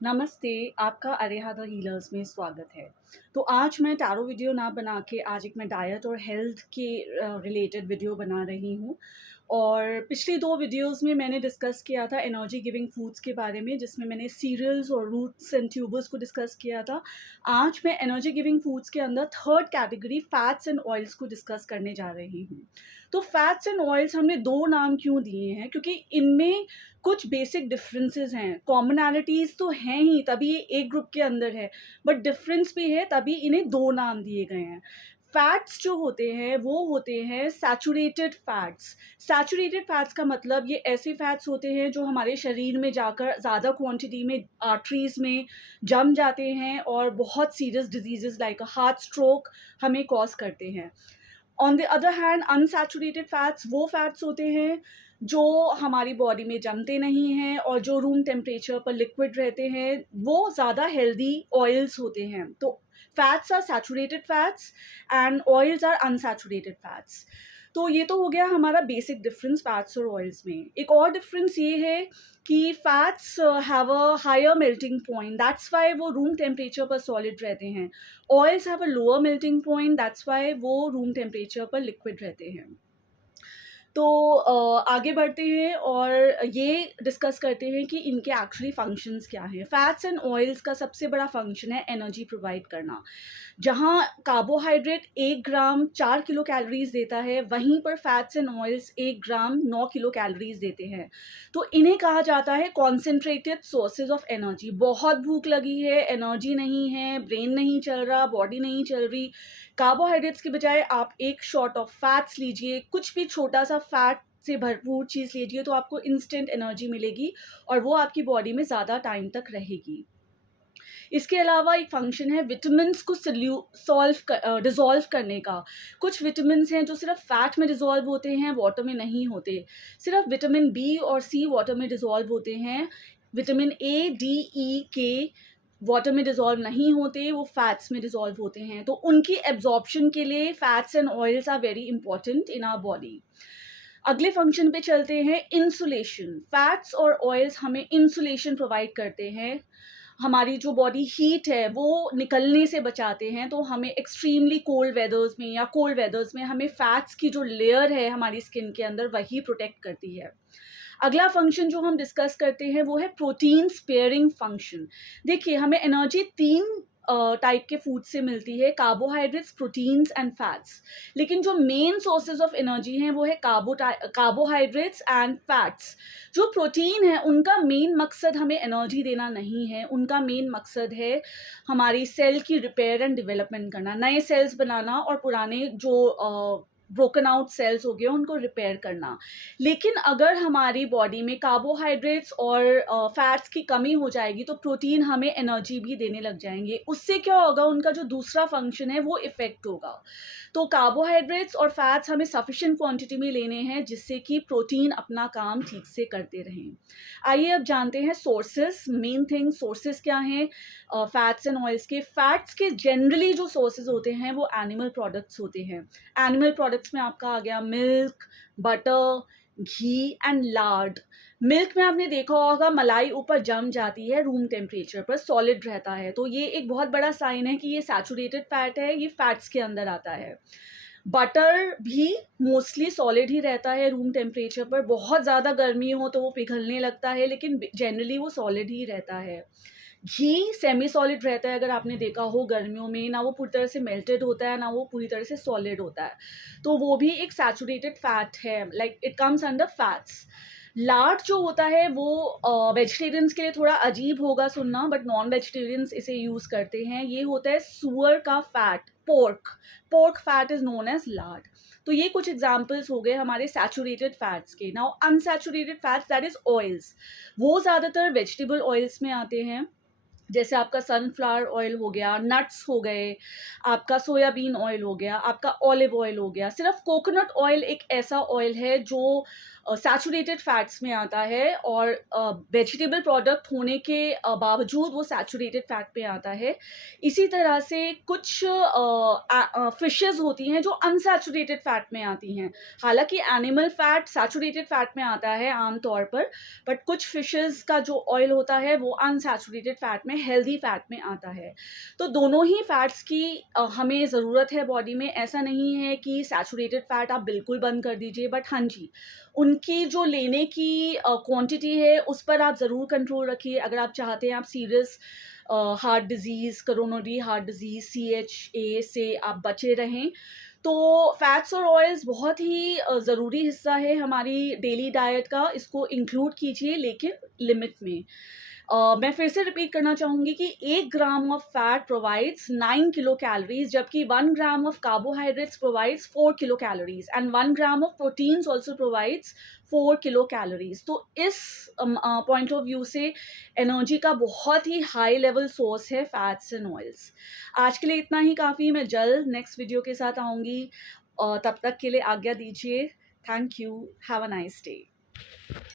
नमस्ते, आपका अरेहादा हीलर्स में स्वागत है। तो आज मैं टैरो वीडियो ना बना के आज एक मैं डाइट और हेल्थ के रिलेटेड वीडियो बना रही हूँ। और पिछली 2 वीडियोज़ में मैंने डिस्कस किया था एनर्जी गिविंग फूड्स के बारे में, जिसमें मैंने सीरियल्स और रूट्स एंड ट्यूबर्स को डिस्कस किया था। आज मैं एनर्जी गिविंग फूड्स के अंदर third category fats and oils को डिस्कस करने जा रही हूँ। तो फैट्स एंड ऑयल्स हमने 2 नाम क्यों दिए हैं? क्योंकि इनमें कुछ बेसिक डिफरेंसेस हैं। कॉमनैलिटीज़ तो हैं ही, तभी ये एक ग्रुप के अंदर है, बट डिफरेंस भी है, तभी इन्हें 2 नाम दिए गए हैं। फैट्स जो होते हैं वो होते हैं सैचुरेटेड फैट्स। सैचुरेटेड फैट्स का मतलब ये ऐसे फैट्स होते हैं जो हमारे शरीर में जाकर ज़्यादा क्वांटिटी में आर्टरीज़ में जम जाते हैं और बहुत serious diseases like heart stroke हमें कॉज़ करते हैं। On the other hand unsaturated fats वो फैट्स होते हैं जो हमारी बॉडी में जमते नहीं हैं और जो रूम टेम्परेचर पर लिक्विड रहते हैं, वो ज़्यादा हेल्दी ऑयल्स होते हैं। तो fats are saturated fats and oils are unsaturated fats. तो ये तो हो गया हमारा बेसिक डिफरेंस फैट्स और ऑयल्स में। एक और डिफरेंस ये है कि fats have a higher melting point, that's why वो रूम टेम्परेचर पर सॉलिड रहते हैं। Oils have a lower melting point, that's why वो रूम टेम्परेचर पर लिक्विड रहते हैं। तो आगे बढ़ते हैं और ये डिस्कस करते हैं कि इनके एक्चुअली फंक्शंस क्या हैं। फैट्स एंड ऑयल्स का सबसे बड़ा फंक्शन है एनर्जी प्रोवाइड करना। जहाँ कार्बोहाइड्रेट 1 ग्राम 4 किलो कैलोरीज़ देता है, वहीं पर fats and oils 1 gram 9 kilo calories देते हैं। तो इन्हें कहा जाता है कॉन्सन्ट्रेटेड सोर्सेज़ ऑफ एनर्जी। बहुत भूख लगी है, एनर्जी नहीं है, ब्रेन नहीं चल रहा, बॉडी नहीं चल रही, कार्बोहाइड्रेट्स के बजाय आप एक शॉट ऑफ फैट्स लीजिए, कुछ भी छोटा-सा फैट से भरपूर चीज़ लीजिए, तो आपको इंस्टेंट एनर्जी मिलेगी और वो आपकी बॉडी में ज़्यादा टाइम तक रहेगी। इसके अलावा एक फंक्शन है विटामिन्स को डिज़ोल्व करने का। कुछ विटामिन्स हैं जो सिर्फ़ फैट में डिज़ोल्व होते हैं, वाटर में नहीं होते। सिर्फ़ विटामिन बी और सी वाटर में डिज़ोल्व होते हैं। विटामिन ए, डी, ई, के वाटर में डिज़ोल्व नहीं होते, वो फैट्स में डिज़ोल्व होते हैं। तो उनकी एब्ज़ॉर्प्शन के लिए fats and oils are very important in our body. अगले फंक्शन पे चलते हैं, इंसुलेशन। फैट्स और ऑयल्स हमें इंसुलेशन प्रोवाइड करते हैं। हमारी जो बॉडी हीट है वो निकलने से बचाते हैं, तो हमें एक्सट्रीमली कोल्ड वेदर्स में या कोल्ड वेदर्स में हमें फैट्स की जो लेयर है हमारी स्किन के अंदर वही प्रोटेक्ट करती है। अगला फंक्शन जो हम डिस्कस करते हैं वो है प्रोटीन स्पेयरिंग फंक्शन। देखिए, हमें एनर्जी 3 टाइप के फूड से मिलती है, कार्बोहाइड्रेट्स, प्रोटीन्स एंड फैट्स। लेकिन जो मेन सोर्सेज ऑफ एनर्जी हैं वो है कार्बोहाइड्रेट्स एंड फैट्स। जो प्रोटीन है उनका मेन मकसद हमें एनर्जी देना नहीं है, उनका मेन मकसद है हमारी सेल की रिपेयर एंड डेवलपमेंट करना, नए सेल्स बनाना और पुराने जो ब्रोकन आउट सेल्स हो गए उनको रिपेयर करना। लेकिन अगर हमारी बॉडी में कार्बोहाइड्रेट्स और फैट्स की कमी हो जाएगी तो प्रोटीन हमें एनर्जी भी देने लग जाएंगे। उससे क्या होगा, उनका जो दूसरा फंक्शन है वो इफेक्ट होगा। तो कार्बोहाइड्रेट्स और फैट्स हमें सफिशिएंट क्वांटिटी में लेने हैं जिससे कि प्रोटीन अपना काम ठीक से करते रहें। आइए अब जानते हैं सोर्सेस। मेन थिंग, सोर्सेस क्या हैं फैट्स एंड ऑयल्स के? फैट्स के जनरली जो सोर्सेज होते हैं वो एनिमल प्रोडक्ट्स होते हैं। एनिमल प्रोडक्ट्स में आपका आ गया milk, butter, ghee and Lord. Milk में आपने देखा होगा मलाई ऊपर जम जाती है, रूम टेम्परेचर पर सॉलिड रहता है, तो ये एक बहुत बड़ा साइन है कि ये सैचुरेटेड फैट है, ये फैट्स के अंदर आता है। बटर भी मोस्टली सॉलिड ही रहता है रूम टेम्परेचर पर। बहुत ज़्यादा गर्मी हो तो वो पिघलने लगता है, लेकिन जनरली वो सॉलिड ही रहता है। घी सेमी सॉलिड रहता है, अगर आपने देखा हो गर्मियों में, ना वो पूरी तरह से मेल्टेड होता है ना वो पूरी तरह से सॉलिड होता है, तो वो भी एक सैचुरेटेड फैट है, like it comes under fats. Lord जो होता है वो वेजिटेरियंस के लिए थोड़ा अजीब होगा सुनना, बट नॉन वेजिटेरियंस इसे यूज़ करते हैं। ये होता है सुअर का fat, pork. Pork fat is known as lard. तो ये कुछ एग्जाम्पल्स हो गए हमारे सैचुरेटेड फैट्स के। Now unsaturated fats, that is oils. वो ज़्यादातर वेजिटेबल ऑयल्स में आते हैं, जैसे आपका सनफ्लावर ऑयल हो गया, नट्स हो गए, आपका सोयाबीन ऑयल हो गया, आपका ऑलिव ऑयल हो गया। सिर्फ कोकोनट ऑयल एक ऐसा ऑयल है जो सैचुरेटेड फैट्स में आता है, और वेजिटेबल प्रोडक्ट होने के बावजूद वो सैचुरेटेड फैट में आता है। इसी तरह से कुछ फिशेस होती हैं जो अनसैचुरेटेड फैट में आती हैं। हालांकि एनिमल फैट सैचुरेटेड फैट में आता है आमतौर पर, बट कुछ फिशेस का जो ऑयल होता है वो अनसैचुरेटेड फैट में, हेल्दी फैट में आता है। तो दोनों ही फैट्स की हमें ज़रूरत है बॉडी में। ऐसा नहीं है कि सैचुरेटेड फैट आप बिल्कुल बंद कर दीजिए, बट हाँ जी, उनकी जो लेने की क्वांटिटी है उस पर आप ज़रूर कंट्रोल रखिए। अगर आप चाहते हैं आप serious heart disease, coronary heart disease CHA से आप बचे रहें, तो फैट्स और ऑयल्स बहुत ही ज़रूरी हिस्सा है हमारी डेली डाइट का। इसको इंक्लूड कीजिए, लेकिन लिमिट में। मैं फिर से रिपीट करना चाहूँगी कि 1 gram of fat provides 9 kilo calories, जबकि 1 gram of carbohydrates provides 4 kilo calories, and 1 gram of proteins also provides 4 kilo calories. तो इस पॉइंट ऑफ व्यू से एनर्जी का बहुत ही हाई लेवल सोर्स है फैट्स एंड ऑयल्स। आज के लिए इतना ही काफ़ी। मैं जल्द नेक्स्ट वीडियो के साथ आऊँगी, और तब तक के लिए आज्ञा दीजिए। Thank you. Have a nice day.